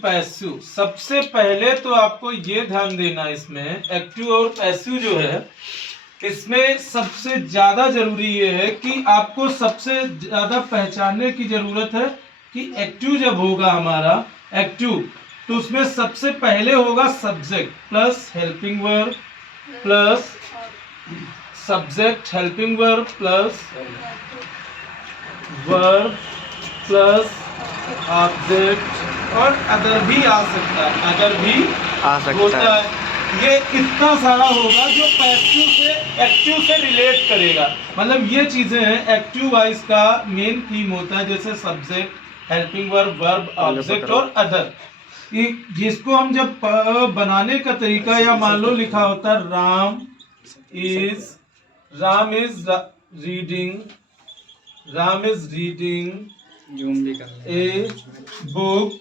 Passive. सबसे पहले तो आपको ये ध्यान देना इसमें एक्टिव और पैसिव जो है, इसमें सबसे ज्यादा जरूरी ये है कि आपको सबसे ज्यादा पहचानने की जरूरत है कि एक्टिव जब होगा हमारा एक्टिव, तो उसमें सबसे पहले होगा subject plus helping verb plus subject helping verb plus verb plus object और अदर भी आ सकता है, अदर भी आ सकता होता है। ये इतना सारा होगा जो पैसिव से एक्टिव से रिलेट करेगा। मतलब ये चीजें हैं एक्टिव वाइज का मेन थीम होता है, जैसे subject, helping verb, verb, object और अदर। जिसको हम जब बनाने का तरीका, या मान लो लिखा होता है Ram is reading a book,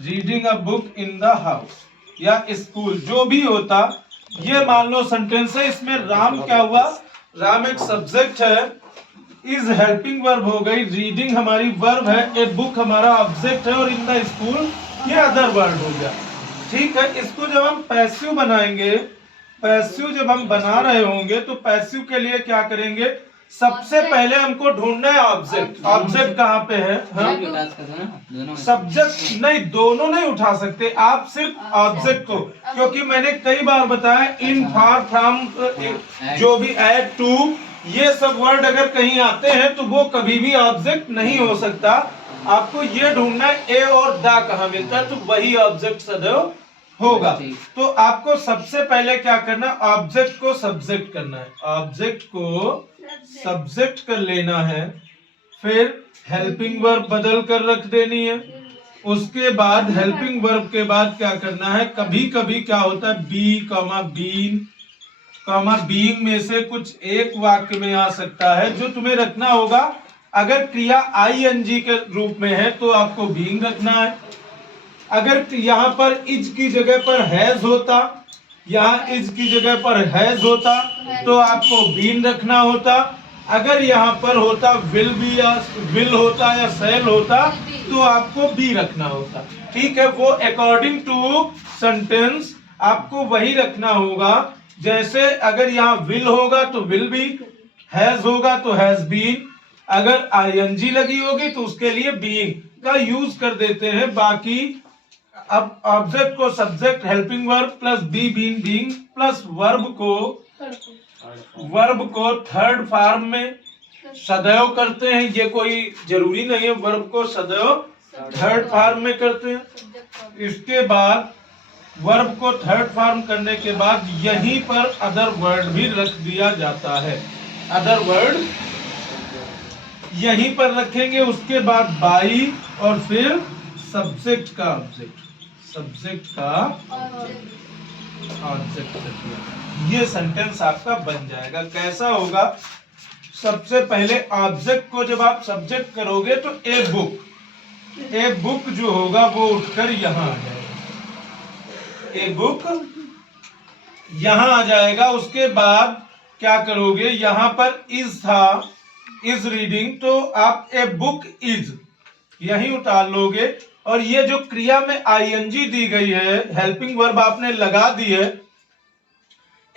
reading a book in the house या स्कूल, जो भी होता, ये मान लो सेंटेंस है। इसमें राम क्या हुआ, राम एक सब्जेक्ट है, इज हेल्पिंग वर्ब हो गई, रीडिंग हमारी वर्ब है, ए बुक हमारा ऑब्जेक्ट है और इन द स्कूल ये अदर वर्ड हो गया। ठीक है, इसको जब हम पैसिव बनाएंगे, पैसिव जब हम बना रहे होंगे तो पैसिव के लिए क्या करेंगे, सबसे पहले हमको ढूंढना है ऑब्जेक्ट। ऑब्जेक्ट कहाँ पे है, सब्जेक्ट नहीं, दोनों नहीं उठा सकते आप, सिर्फ ऑब्जेक्ट को, क्योंकि मैंने कई बार बताया इन, फॉर, फ्रॉम, जो भी, एट, टू, ये सब वर्ड अगर कहीं आते हैं तो वो कभी भी ऑब्जेक्ट नहीं हो सकता। आपको ये ढूंढना है ए और दा कहाँ मिलता है, तो वही ऑब्जेक्ट सदैव होगा। तो आपको सबसे पहले क्या करना है, ऑब्जेक्ट को सब्जेक्ट करना है, ऑब्जेक्ट को सब्जेक्ट कर लेना है, फिर हेल्पिंग वर्ब बदल कर रख देनी है। उसके बाद हेल्पिंग वर्ब के बाद क्या करना है, कभी कभी क्या होता है be comma been comma being में से कुछ एक वाक्य में आ सकता है, जो तुम्हें रखना होगा। अगर क्रिया आईएनजी के रूप में है तो आपको बीइंग रखना है। अगर यहाँ पर इज की जगह पर हैज होता, यहाँ इज की जगह पर हैज होता तो आपको बीन रखना होता। अगर यहाँ पर होता विल बी या विल होता या सेल होता तो आपको बी रखना होता। ठीक है, वो अकॉर्डिंग टू सेंटेंस आपको वही रखना होगा। जैसे अगर यहाँ विल होगा तो विल बी, हैज होगा तो हैज बीन, अगर आईएनजी लगी होगी तो उसके लिए बीइंग का यूज कर देते हैं। बाकी अब ऑब्जेक्ट को subject helping verb plus be been being plus verb को थर्ड फॉर्म में सदैव करते हैं। ये कोई जरूरी नहीं है, वर्ब को सदैव थर्ड फॉर्म में करते हैं। इसके बाद वर्ब को थर्ड फॉर्म करने के बाद यहीं पर अदर वर्ड भी रख दिया जाता है, अदर वर्ड यहीं पर रखेंगे। उसके बाद बाई और फिर सब्जेक्ट का ऑब्जेक्ट, सब्जेक्ट का ऑब्जेक्ट, ये सेंटेंस आपका बन जाएगा। कैसा होगा, सबसे पहले ऑब्जेक्ट को जब आप सब्जेक्ट करोगे तो ए बुक जो होगा वो उठकर यहाँ आ जाएगा, ए बुक यहाँ आ जाएगा। उसके बाद क्या करोगे, यहाँ पर इज था, इज रीडिंग, तो आप ए बुक इज यही उतार लोगे। और ये जो क्रिया में आईएनजी दी गई है, हेल्पिंग वर्ब आपने लगा दी है,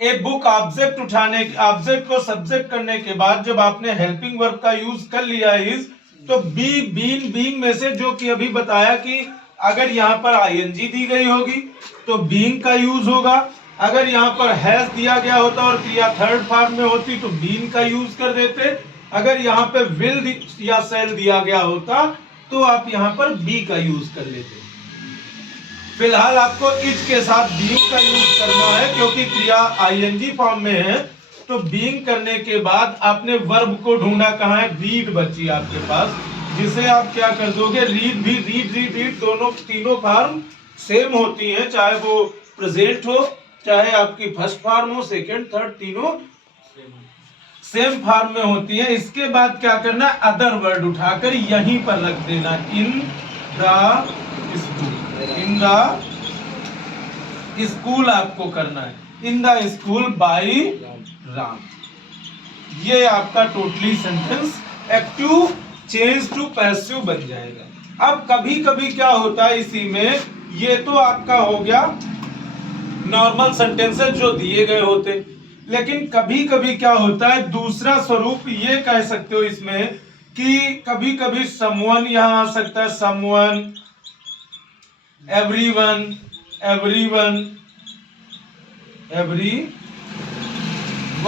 ए बुक ऑब्जेक्ट उठाने, ऑब्जेक्ट को सब्जेक्ट करने के बाद जब आपने हेल्पिंग वर्ब का यूज कर लिया इज, तो बी बीन बीइंग में से, जो कि अभी बताया कि अगर यहाँ पर आईएनजी दी गई होगी तो बीइंग का यूज होगा। अगर यहाँ पर हैज दिया गया होता और क्रिया थर्ड फॉर्म में होती तो बीन का यूज कर देते। अगर यहाँ पे विल या सेल दिया गया होता तो आप यहाँ पर बी का यूज कर लेते। फिलहाल आपको इज के साथ बीइंग का यूज करना है, क्योंकि क्रिया आईएनजी फॉर्म में है। तो बीइंग करने के बाद आपने वर्ब को ढूंढा, कहाँ है, रीड बची आपके पास, जिसे आप क्या कर दोगे, रीड भी, रीड दोनों तीनों फॉर्म सेम होती हैं, चाहे वो प्रेजेंट हो, चाहे आपकी फर्स्ट फॉर्म हो, सेकंड, थर्ड, तीनों सेम फॉर्म में होती है। इसके बाद क्या करना, अदर वर्ड उठाकर यहीं पर रख देना, इन द स्कूल आपको करना है, in the school by Ram. ये आपका totally sentence active change to passive बन जाएगा। अब कभी कभी क्या होता है इसी में, ये तो आपका हो गया नॉर्मल सेंटेंसेस जो दिए गए होते, लेकिन कभी कभी क्या होता है दूसरा स्वरूप ये कह सकते हो इसमें कि कभी कभी समवन यहां आ सकता है, समवन, एवरीवन, एवरीवन, एवरी